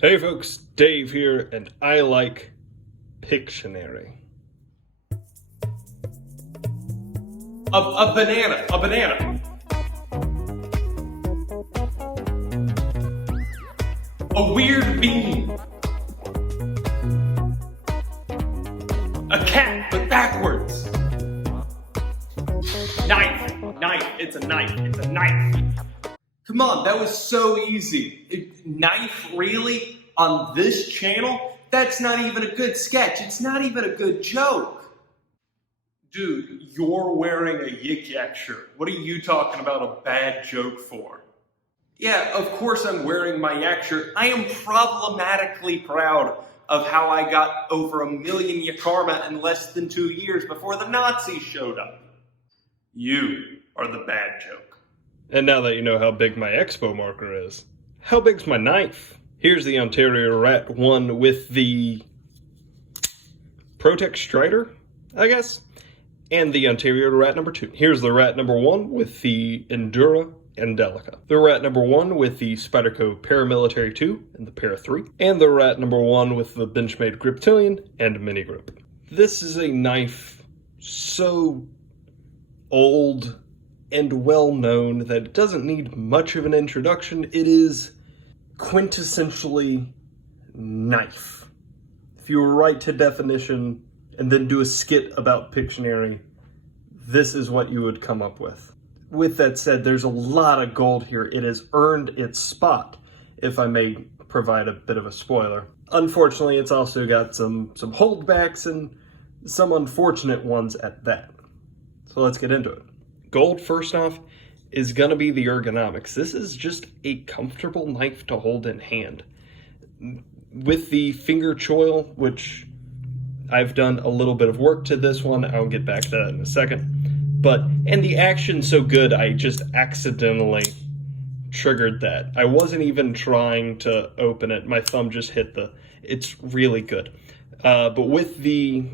Hey folks, Dave here, and I like Pictionary. A banana. A weird bean. A cat, but backwards. Knife. It's a knife. Come on, that was so easy. Knife, really? On this channel? That's not even a good sketch. It's not even a good joke. Dude, you're wearing a Yik Yak shirt. What are you talking about a bad joke for? Yeah, of course I'm wearing my Yak shirt. I am problematically proud of how I got over 1 million Yakarma in less than 2 years before the Nazis showed up. You are the bad joke. And now that you know how big my expo marker is, how big's my knife? Here's the Ontario Rat 1 with the Protect Strider, I guess, and the Ontario Rat number 2. Here's the Rat number 1 with the Endura Angelica, the Rat number 1 with the Spyderco Paramilitary 2 and the Para 3, and the Rat number 1 with the Benchmade Griptilian and Mini Grip. This is a knife so old and well known that it doesn't need much of an introduction. It is quintessentially knife. If you were right to definition and then do a skit about Pictionary, this is what you would come up with. With that said, there's a lot of gold here. It has earned its spot, if I may provide a bit of a spoiler. Unfortunately, it's also got some holdbacks and some unfortunate ones at that. So let's get into it. Gold, first off, is going to be the ergonomics. This is just a comfortable knife to hold in hand. With the finger choil, which I've done a little bit of work to this one, I'll get back to that in a second. And the action's so good, I just accidentally triggered that. I wasn't even trying to open it. My thumb just hit it's really good. But with the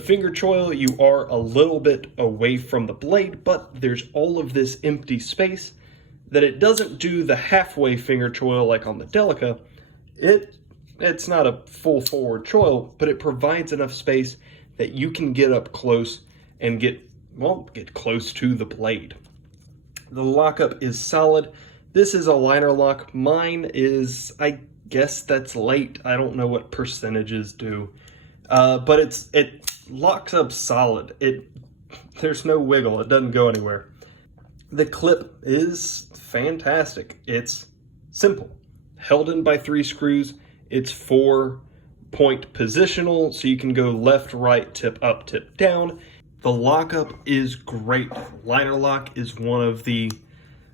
finger choil, you are a little bit away from the blade, but there's all of this empty space that it doesn't do the halfway finger choil like on the Delica. It's not a full forward choil, but it provides enough space that you can get up close and get close to the blade. The lockup is solid. This is a liner lock. Mine is, I guess that's late. I don't know what percentages do. But it locks up solid. There's no wiggle. It doesn't go anywhere. The clip is fantastic. It's simple. Held in by 3 screws. It's 4-point positional, so you can go left, right, tip up, tip down. The lockup is great. Liner lock is one of the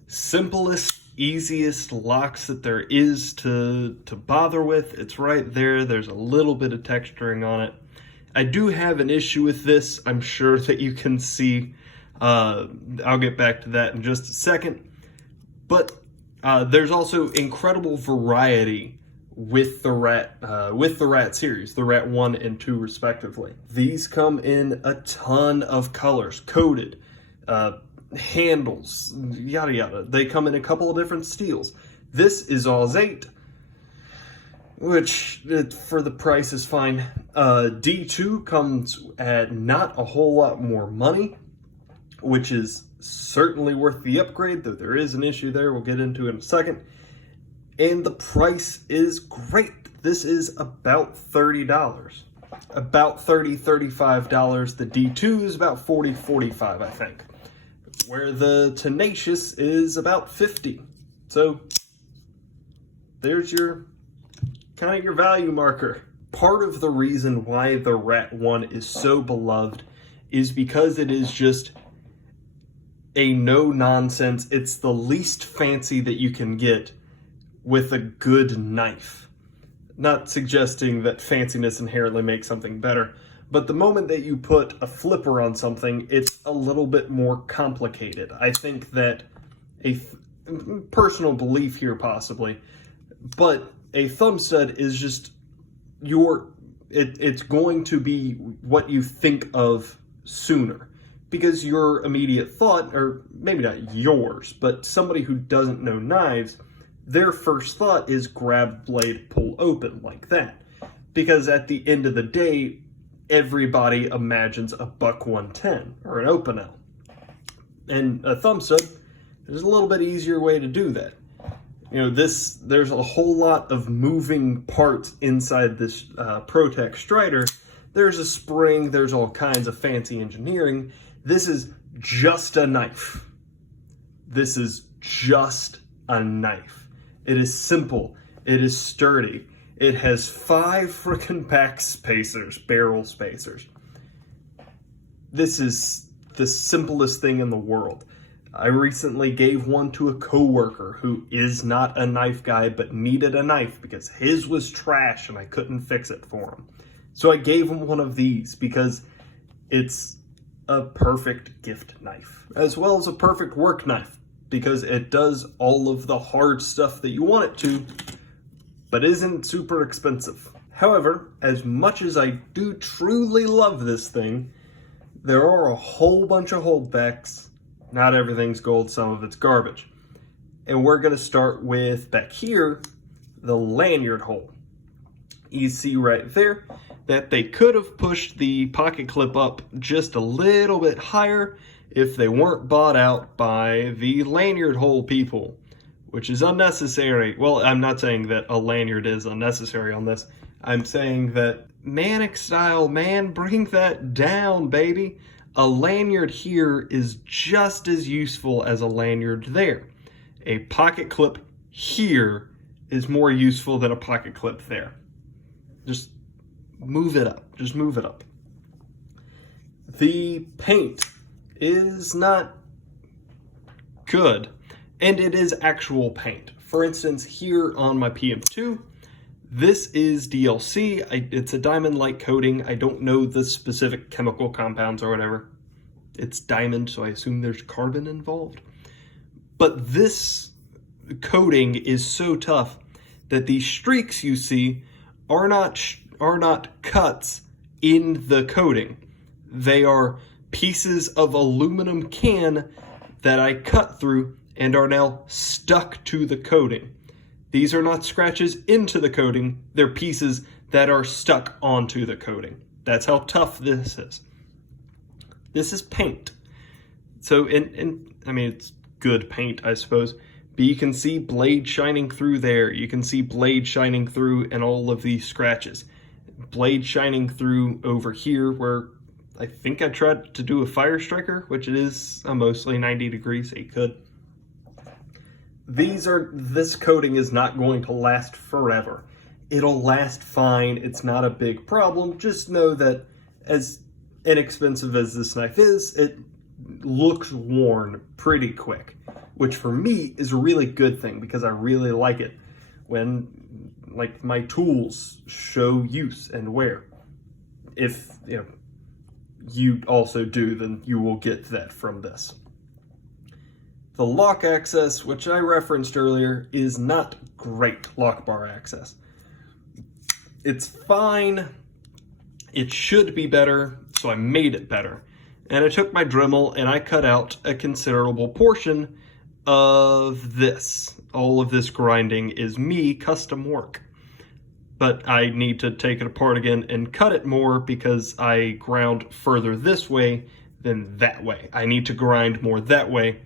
simplest, easiest locks that there is to bother with. It's right there. There's a little bit of texturing on it. I do have an issue with this. I'm sure that you can see. I'll get back to that in just a second. But there's also incredible variety with the Rat series, the Rat 1 and 2 respectively. These come in a ton of colors, coated, handles, yada yada. They come in a couple of different steels. This is Oz 8, which for the price is fine. D2 comes at not a whole lot more money, which is certainly worth the upgrade, though there is an issue there we'll get into in a second. And the price is great. This is about $30. About $30, $35. The D2 is about $40, $45, I think. Where the Tenacious is about $50. So there's your kind of your value marker. Part of the reason why the Rat 1 is so beloved is because it is just a no-nonsense. It's the least fancy that you can get with a good knife. Not suggesting that fanciness inherently makes something better, but the moment that you put a flipper on something, it's a little bit more complicated. I think that personal belief here possibly, but a thumb stud is just it's going to be what you think of sooner, because your immediate thought, or maybe not yours, but somebody who doesn't know knives, their first thought is grab blade, pull open like that. Because at the end of the day, everybody imagines a buck 110 or an open L. And a thumb stud is a little bit easier way to do that. There's a whole lot of moving parts inside this ProTech Strider. There's a spring, there's all kinds of fancy engineering. This is just a knife. This is just a knife. It is simple. It is sturdy. It has 5 frickin' back spacers, barrel spacers. This is the simplest thing in the world. I recently gave one to a coworker who is not a knife guy but needed a knife because his was trash and I couldn't fix it for him. So I gave him one of these because it's a perfect gift knife, as well as a perfect work knife, because it does all of the hard stuff that you want it to, but isn't super expensive. However, as much as I do truly love this thing, there are a whole bunch of holdbacks. Not everything's gold, some of it's garbage. And we're gonna start with, back here, the lanyard hole. You see right there that they could have pushed the pocket clip up just a little bit higher if they weren't bought out by the lanyard hole people, which is unnecessary. Well, I'm not saying that a lanyard is unnecessary on this. I'm saying that Manic style, man, bring that down, baby. A lanyard here is just as useful as a lanyard there. A pocket clip here is more useful than a pocket clip there. Just move it up. Just move it up. The paint is not good, and it is actual paint. For instance, here on my PM2, this is DLC. It's a diamond light coating. I don't know the specific chemical compounds or whatever. It's diamond, so I assume there's carbon involved. But this coating is so tough that these streaks you see are not cuts in the coating. They are pieces of aluminum can that I cut through and are now stuck to the coating. These are not scratches into the coating, they're pieces that are stuck onto the coating. That's how tough this is. This is paint. So, I mean, it's good paint, I suppose, but you can see blade shining through there. You can see blade shining through in all of these scratches. Blade shining through over here where I think I tried to do a fire striker, which it is mostly 90 degrees, so you could. This coating is not going to last forever. It'll last fine. It's not a big problem. Just know that as inexpensive as this knife is, it looks worn pretty quick, which for me is a really good thing because I really like it when my tools show use and wear. If you also do, then you will get that from this. The lock access, which I referenced earlier, is not great lock bar access. It's fine. It should be better, so I made it better. And I took my Dremel and I cut out a considerable portion of this. All of this grinding is me custom work. But I need to take it apart again and cut it more because I ground further this way than that way. I need to grind more that way,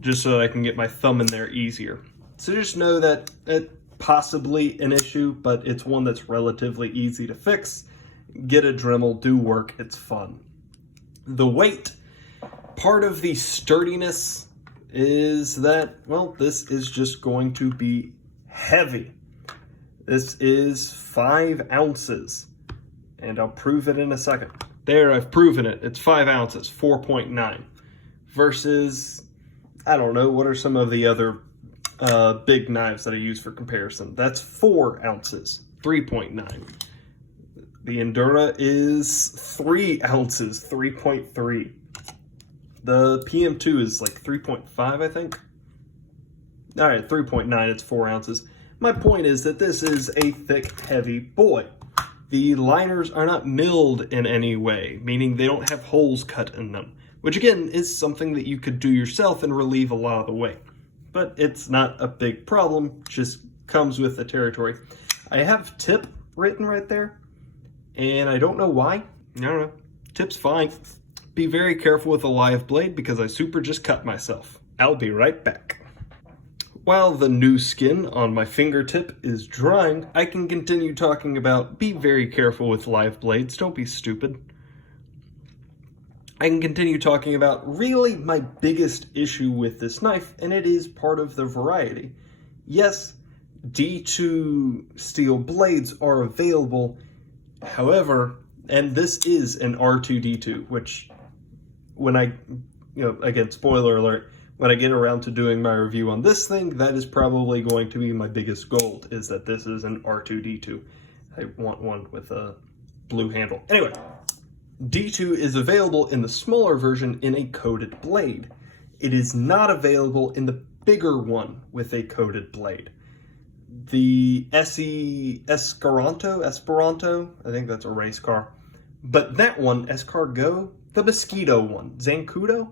just so that I can get my thumb in there easier. So just know that it's possibly an issue, but it's one that's relatively easy to fix. Get a Dremel, do work, it's fun. The weight, part of the sturdiness is that, well, this is just going to be heavy. This is 5 ounces, and I'll prove it in a second. There, I've proven it. It's 5 ounces, 4.9, versus, I don't know, what are some of the other big knives that I use for comparison? That's 4 ounces, 3.9. The Endura is 3 ounces, 3.3. The PM2 is like 3.5, I think. All right, 3.9, it's 4 ounces. My point is that this is a thick, heavy boy. The liners are not milled in any way, meaning they don't have holes cut in them, which again is something that you could do yourself and relieve a lot of the weight. but it's not a big problem, just comes with the territory. I have tip written right there, and I don't know why. I don't know. Tip's fine. Be very careful with a live blade because I super just cut myself. I'll be right back. While the new skin on my fingertip is drying, I can continue talking about be very careful with live blades, don't be stupid. I can continue talking about really my biggest issue with this knife, and it is part of the variety. Yes, D2 steel blades are available, however, and this is an R2D2, which when again, spoiler alert, when I get around to doing my review on this thing, that is probably going to be my biggest goal, is that this is an R2D2. I want one with a blue handle. Anyway, D2 is available in the smaller version in a coated blade. It is not available in the bigger one with a coated blade. The Esperanto, I think that's a race car. But that one, Escargot, the Mosquito one, Zancudo,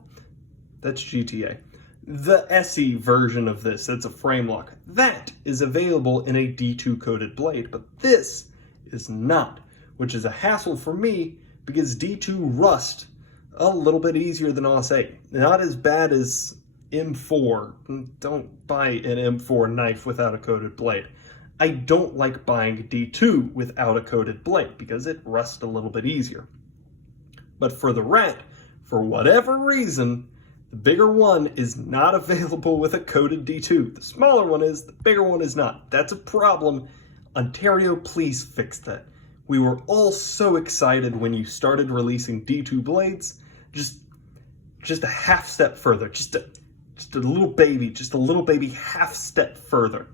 that's GTA. The SE version of this, that's a frame lock, that is available in a D2 coated blade, but this is not, which is a hassle for me because D2 rust a little bit easier than AUS 8. Not as bad as M4. Don't buy an M4 knife without a coated blade. I don't like buying D2 without a coated blade because it rusts a little bit easier. But for the Rat, for whatever reason, the bigger one is not available with a coated D2. The smaller one is, the bigger one is not. That's a problem. Ontario, please fix that. We were all so excited when you started releasing D2 blades. Just a half step further. Just a little baby half step further.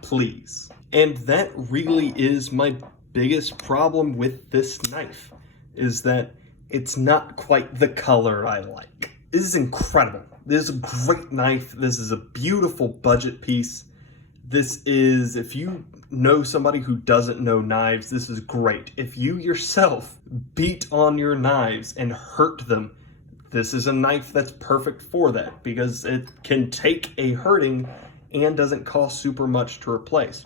Please. And that really is my biggest problem with this knife, is that it's not quite the color I like. This is incredible. This is a great knife. This is a beautiful budget piece. This is, if you know somebody who doesn't know knives, this is great. If you yourself beat on your knives and hurt them, this is a knife that's perfect for that because it can take a hurting and doesn't cost super much to replace.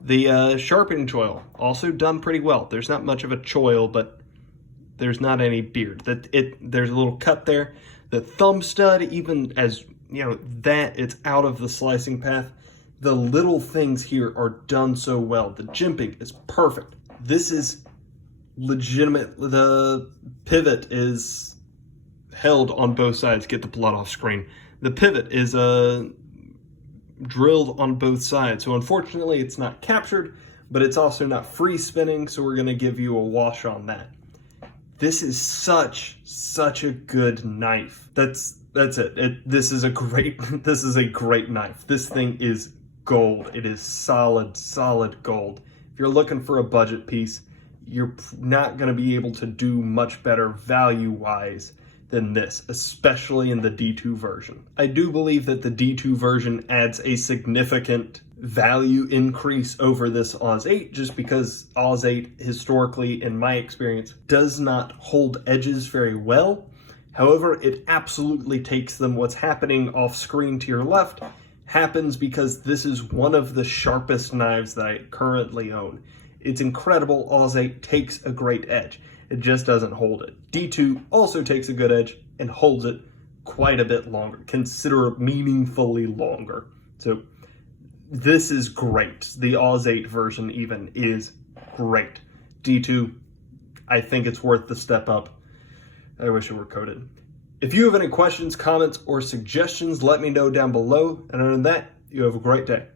The sharpening choil, also done pretty well. There's not much of a choil, but there's not any beard. There's a little cut there. The thumb stud, even as, that it's out of the slicing path. The little things here are done so well. The jimping is perfect. This is legitimate. The pivot is held on both sides. Get the blood off screen. The pivot is drilled on both sides. So unfortunately, it's not captured, but it's also not free spinning. So we're going to give you a wash on that. This is such a good knife. That's it. This is a great knife. This thing is gold. It is solid gold. If you're looking for a budget piece, you're not going to be able to do much better value-wise than this, especially in the D2 version. I do believe that the D2 version adds a significant value increase over this AUS 8 just because AUS 8 historically, in my experience, does not hold edges very well. However, it absolutely takes them. What's happening off screen to your left happens because this is one of the sharpest knives that I currently own. It's incredible. AUS 8 takes a great edge. It just doesn't hold it. D2 also takes a good edge and holds it quite a bit longer, meaningfully longer. So this is great. The AUS 8 version even is great. D2, I think it's worth the step up. I wish it were coated. If you have any questions, comments, or suggestions, let me know down below. And other than that, you have a great day.